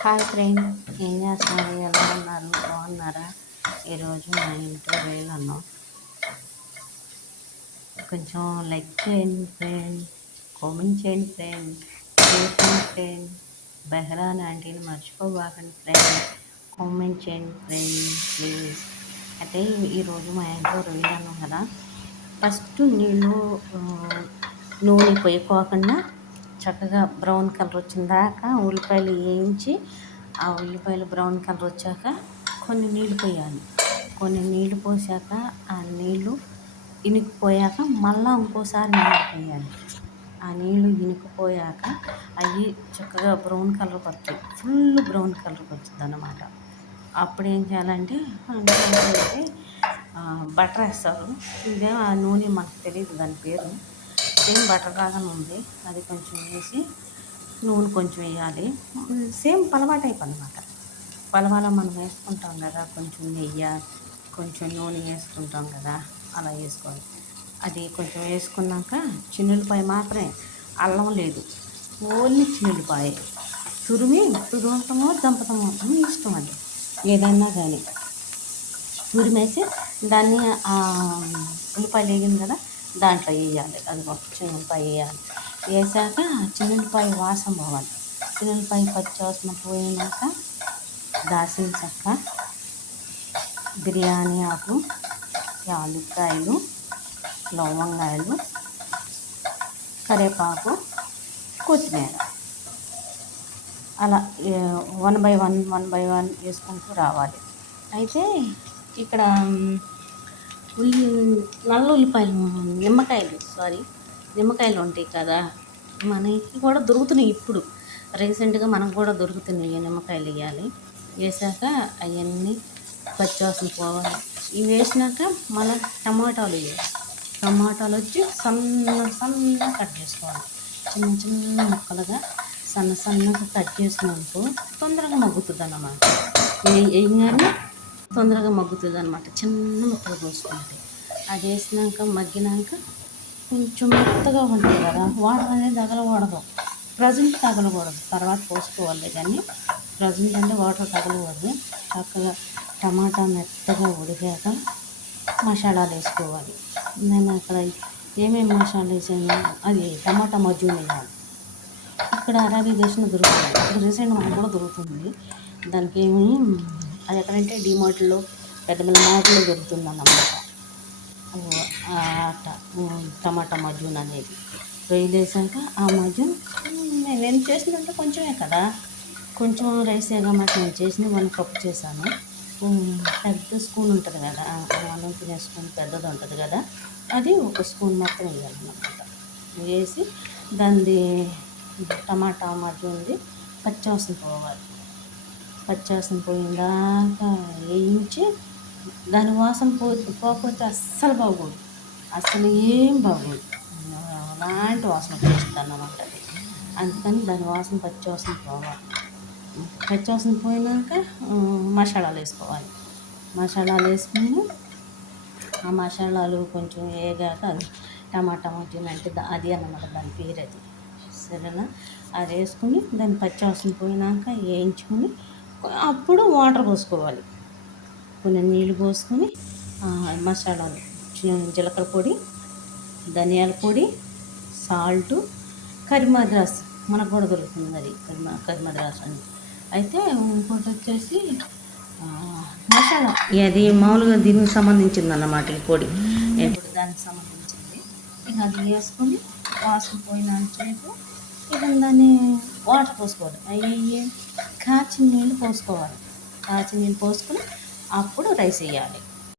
Hi friend, ఏం చేస్తున్నారు? ఎలా ఉన్నారు? బాగున్నారా? ఈరోజు మా ఇంట్లో రొయ్యలు అన్నం. కొంచెం లైక్ చేయండి ఫ్రెండ్, కామెంట్ చేయండి ఫ్రెండ్, షేర్ చేయండి ఫ్రెండ్, బెహ్రాన్ ఆంటీని మర్చిపోబాకండి ఫ్రెండ్, కామెంట్ చేయండి ఫ్రెండ్ ప్లీజ్. అయితే ఈరోజు మా ఇంట్లో రొయ్యలు అన్నం కదా. ఫస్ట్ నీళ్ళు నూనె పోయిపోకుండా చక్కగా బ్రౌన్ కలర్ వచ్చిన దాకా ఉల్లిపాయలు వేయించి, ఆ ఉల్లిపాయలు బ్రౌన్ కలర్ వచ్చాక కొన్ని నీళ్ళు పోయాలి. కొన్ని నీళ్ళు పోసాక ఆ నీళ్ళు ఇనికిపోయాక మళ్ళీ ఇంకోసారి నీళ్ళు పోయాలి. ఆ నీళ్ళు ఇనికిపోయాక అవి చక్కగా బ్రౌన్ కలర్కి వస్తాయి. ఫుల్ బ్రౌన్ కలర్కి వచ్చింది అన్నమాట. అప్పుడు ఏం చేయాలంటే అయితే బటర్ వేస్తారు. ఇదే ఆ నూనె మనకు తెలియదు దాని పేరు, సేమ్ బటర్ లాగానే ఉంది. అది కొంచెం వేసి నూనె కొంచెం వేయాలి. సేమ్ పలవా టైప్ అనమాట. పలవాలో మనం వేసుకుంటాం కదా, కొంచెం నెయ్యి కొంచెం నూనె వేసుకుంటాం కదా, అలా వేసుకోవాలి. అది కొంచెం వేసుకున్నాక చిన్నులపాయ మాత్రమే, అల్లం లేదు, ఓన్లీ చిన్నులపాయ తురుముతామో దంపతామో మీ ఇష్టం, అది ఏదైనా కానీ తురిమేసి దాన్ని ఉల్లిపాయలు వేగింది కదా దాంట్లో వేయాలి. అది చిన్నులపాయ వేయాలి. వేసాక చిన్నులపాయ వాసన పోవాలి. చిన్నులపాయ పచ్చి వాసన పోయినాక దాల్చిన చెక్క, బిర్యానీ ఆకు, యాలక్కాయలు, లవంగాయలు, కరివేపాకు, కొత్తిమీర అలా 1 బై 1 వేసుకుంటూ రావాలి. అయితే ఇక్కడ నల్ల ఉల్లిపాయలు, నిమ్మకాయలు ఉంటాయి కదా, మనకి కూడా దొరుకుతున్నాయి ఇప్పుడు రీసెంట్గా, మనకు కూడా దొరుకుతున్నాయి. నిమ్మకాయలు వేయాలి. వేసాక అవన్నీ పచ్చివాసన పోవాలి. ఇవి వేసినాక మనం టమాటాలు వేయాలి. టమాటాలు వచ్చి సన్నగా కట్ చేసుకోవాలి. చిన్న చిన్న ముక్కలుగా సన్నగా కట్ చేసినందుకు తొందరగా మగ్గుతుంది అన్నమాట. వేయగానే తొందరగా మగ్గుతుంది అనమాట. చిన్న ముక్కలు కోసుకుంటే అది వేసినాక మగ్గినాక కొంచెం మెత్తగా ఉంటుంది కదా, వాటర్ అనేది తగలకూడదు. ప్రజెంట్ తగలకూడదు, తర్వాత పోసుకోవాలి. కానీ ప్రజెంట్ అంటే వాటర్ తగలకూడదు. చక్కగా టమాటా మెత్తగా ఉడికాక మసాలాలు వేసుకోవాలి. నేను అక్కడ ఏమేమి మసాలా వేసాను, అది టమాటా మజ్జిగ వేయాలి. ఇక్కడ అరబీ దేశంలో దొరుకుతుంది, ఇక్కడ రీసెంట్ మనకు కూడా దొరుకుతుంది. దానికి అది ఎక్కడంటే డిమార్ట్లో, పెద్ద పెద్ద మార్ట్లో దొరుకుతుంది అన్నమాట. టమాటా మజ్జిగ అనేది రొయ్యలు వేసాక ఆ మజ్జిగ నేను చేసినంటే కొంచెమే కదా, కొంచెం రైస్ కాబట్టి నేను చేసిన 1 కప్ చేశాను. పెద్ద స్పూన్ ఉంటుంది కదా, అన్నం తినే స్పూన్ పెద్దది ఉంటుంది కదా, అది 1 స్పూన్ మాత్రం వేయాలన్నమాట. వేసి దాన్ని టమాటా మజ్జిగ ఉంది పచ్చివాసన పోవాలి. పచ్చివాసన పోయిందాకా వేయించి దాని వాసన పోకపోతే అస్సలు బాగోదు, అస్సలు ఏం బాగోదు. అలాంటి వాసన వచ్చేస్తుంది అన్నమాట అది. అందుకని దాని వాసన పచ్చివాసన పోవాలి. పచ్చివాసన పోయినాక మసాలాలు వేసుకోవాలి. మసాలాలు వేసుకుని ఆ మసాలాలు కొంచెం వేగాక అది టమాటా మజ్జిగ అంటే అది అన్నమాట, దాని పేరు అది. సరేనా? అది వేసుకుని దాన్ని పచ్చివాసన పోయినాక వేయించుకుని అప్పుడు వాటర్ పోసుకోవాలి. కొన్ని నీళ్ళు పోసుకొని మసాలాలు, జీలకర్ర పొడి, ధనియాల పొడి, సాల్టు, కరిమద్రాస్ మనకు కూడా దొరుకుతుంది, అది కరిమద్రాస్ అని. అయితే ఇంకోటి వచ్చేసి మసాలా, అది మామూలుగా దీనికి సంబంధించింది అన్నమాట. ఈ పొడి ఇప్పుడు దానికి సంబంధించింది. ఇక అది వేసుకొని వాసన పోయినంతసేపు ఇక దాన్ని వాటర్ పోసుకోవాలి. అవి కాచిన నీళ్ళు పోసుకోవాలి. కాచిన నీళ్ళు పోసుకొని అప్పుడు రైస్ వేయాలి.